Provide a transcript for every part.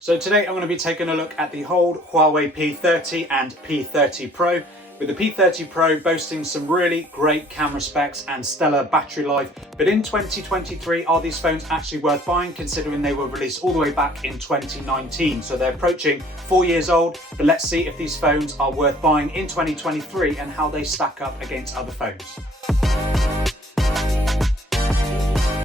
So today I'm going to be taking a look at the old Huawei P30 and P30 Pro, with the P30 Pro boasting some really great camera specs and stellar battery life. But in 2023, are these phones actually worth buying, considering they were released all the way back in 2019? So they're approaching 4 years old, but let's see if these phones are worth buying in 2023 and how they stack up against other phones.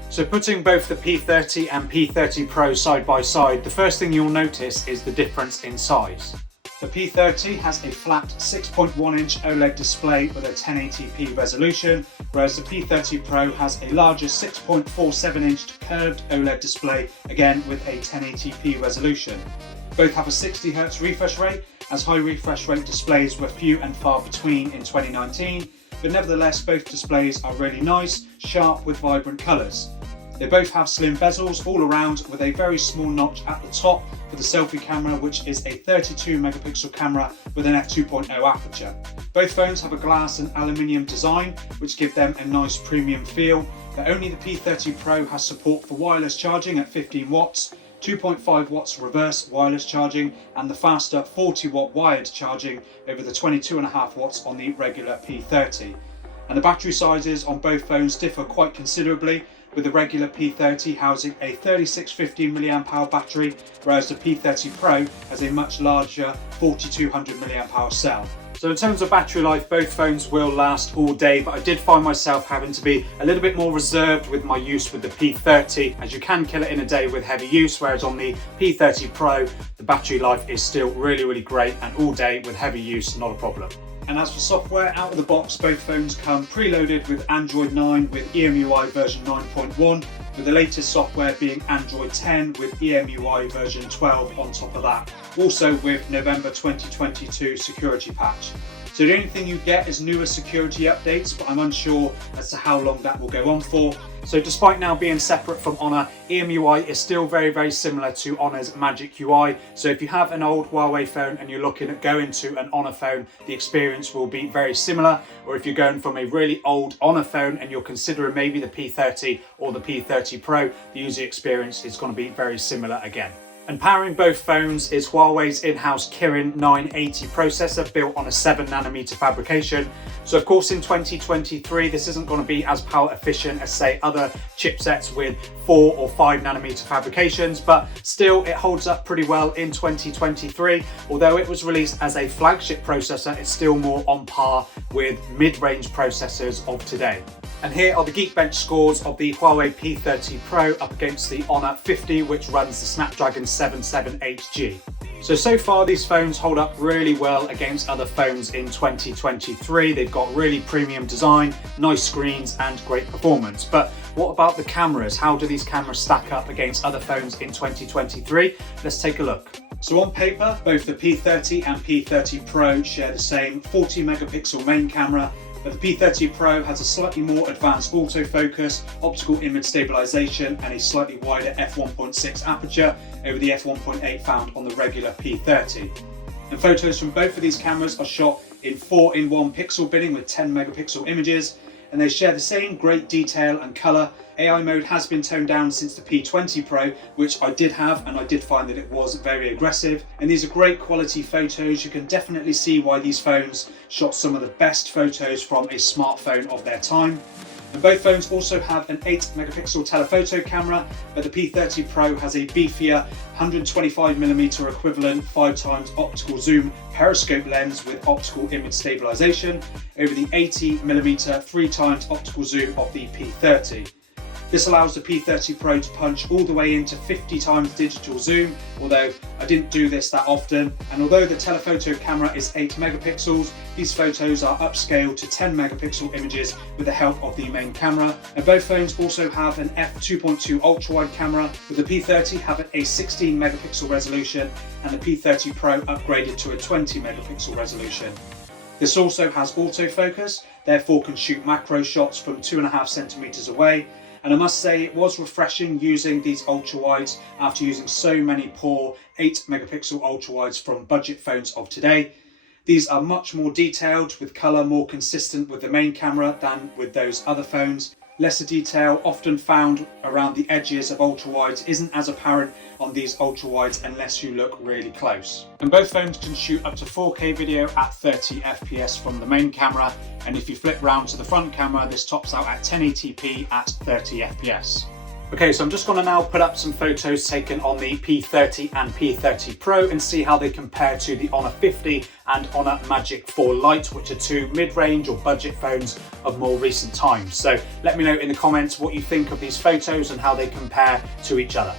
So putting both the P30 and P30 Pro side by side, the first thing you'll notice is the difference in size. The P30 has a flat 6.1-inch OLED display with a 1080p resolution, whereas the P30 Pro has a larger 6.47-inch curved OLED display, again with a 1080p resolution. Both have a 60Hz refresh rate, as high refresh rate displays were few and far between in 2019, but nevertheless both displays are really nice, sharp with vibrant colours. They both have slim bezels all around, with a very small notch at the top for the selfie camera, which is a 32 megapixel camera with an f2.0 aperture. Both phones have a glass and aluminium design, which give them a nice premium feel, but only the P30 Pro has support for wireless charging at 15 watts, 2.5 watts reverse wireless charging, and the faster 40 watt wired charging over the 22.5 watts on the regular P30. And the battery sizes on both phones differ quite considerably, with the regular P30 housing a 3650 mAh battery, whereas the P30 Pro has a much larger 4200 mAh cell. So in terms of battery life, both phones will last all day, but I did find myself having to be a little bit more reserved with my use with the P30, as you can kill it in a day with heavy use, whereas on the P30 Pro, the battery life is still really great, and all day with heavy use, not a problem. And as for software, out of the box, both phones come preloaded with Android 9 with EMUI version 9.1, with the latest software being Android 10 with EMUI version 12 on top of that, also with November 2022 security patch. So the only thing you get is newer security updates, but I'm unsure as to how long that will go on for. So despite now being separate from Honor, EMUI is still very similar to Honor's Magic UI. So if you have an old Huawei phone and you're looking at going to an Honor phone, the experience will be very similar. Or if you're going from a really old Honor phone and you're considering maybe the P30 or the P30 Pro, the user experience is going to be very similar again. And powering both phones is Huawei's in-house Kirin 980 processor, built on a 7nm fabrication. So of course in 2023 this isn't going to be as power efficient as say other chipsets with 4 or 5nm fabrications, but still it holds up pretty well in 2023. Although it was released as a flagship processor, it's still more on par with mid-range processors of today. And here are the Geekbench scores of the Huawei P30 Pro up against the Honor 50, which runs the Snapdragon 778G. So far these phones hold up really well against other phones in 2023. They've got really premium design, nice screens and great performance. But what about the cameras? How do these cameras stack up against other phones in 2023? Let's take a look. So on paper, both the P30 and P30 Pro share the same 40 megapixel main camera, but the P30 Pro has a slightly more advanced autofocus, optical image stabilization, and a slightly wider f1.6 aperture over the f1.8 found on the regular P30. And photos from both of these cameras are shot in 4-in-1 pixel binning with 10 megapixel images, and they share the same great detail and color. AI mode has been toned down since the P20 Pro, which I did have, and I did find that it was very aggressive. And these are great quality photos. You can definitely see why these phones shot some of the best photos from a smartphone of their time. And both phones also have an 8 megapixel telephoto camera, but the P30 Pro has a beefier 125mm equivalent 5x optical zoom periscope lens with optical image stabilization over the 80mm 3x optical zoom of the P30. This allows the P30 Pro to punch all the way into 50x digital zoom, although I didn't do this that often. And although the telephoto camera is 8 megapixels, these photos are upscaled to 10 megapixel images with the help of the main camera. And both phones also have an f2.2 ultra-wide camera, with the P30 having a 16 megapixel resolution and the P30 Pro upgraded to a 20 megapixel resolution. This also has autofocus, therefore can shoot macro shots from 2.5 centimeters away. And I must say it was refreshing using these ultra-wides after using so many poor 8 megapixel ultra-wides from budget phones of today. These are much more detailed, with colour more consistent with the main camera than with those other phones. Lesser detail often found around the edges of ultra-wides isn't as apparent on these ultra-wides unless you look really close. And both phones can shoot up to 4K video at 30 FPS from the main camera, and if you flip round to the front camera, this tops out at 1080p at 30 FPS. Okay, so I'm just going to now put up some photos taken on the P30 and P30 Pro and see how they compare to the Honor 50 and Honor Magic 4 Lite, which are two mid-range or budget phones of more recent times. So let me know in the comments what you think of these photos and how they compare to each other.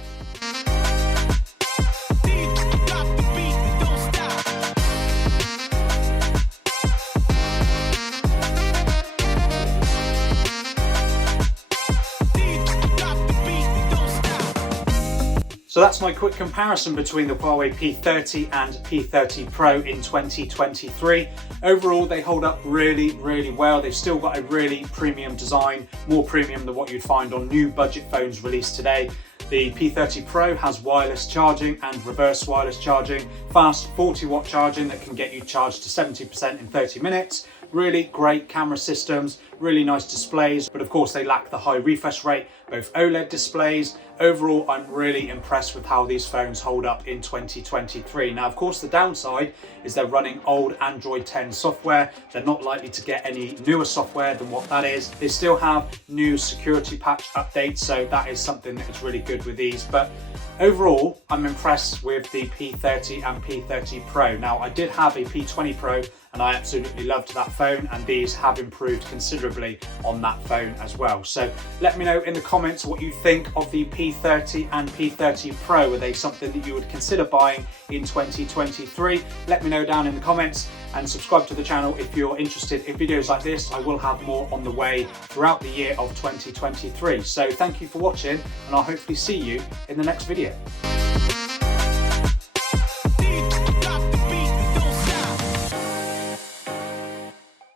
So that's my quick comparison between the Huawei P30 and P30 Pro in 2023. Overall, they hold up really, really well. They've still got a really premium design, more premium than what you'd find on new budget phones released today. The P30 Pro has wireless charging and reverse wireless charging, fast 40-watt charging that can get you charged to 70% in 30 minutes. Really great camera systems, really nice displays, but of course they lack the high refresh rate, both OLED displays. Overall, I'm really impressed with how these phones hold up in 2023. Now, of course, the downside is they're running old Android 10 software. They're not likely to get any newer software than what that is. They still have new security patch updates, so that is something that is really good with these. But overall, I'm impressed with the P30 and P30 Pro. Now, I did have a P20 Pro and I absolutely loved that phone, and these have improved considerably on that phone as well. So let me know in the comments what you think of the P30 and P30 Pro. Are they something that you would consider buying in 2023? Let me know down in the comments, and subscribe to the channel if you're interested in videos like this. I will have more on the way throughout the year of 2023. So thank you for watching, and I'll hopefully see you in the next video.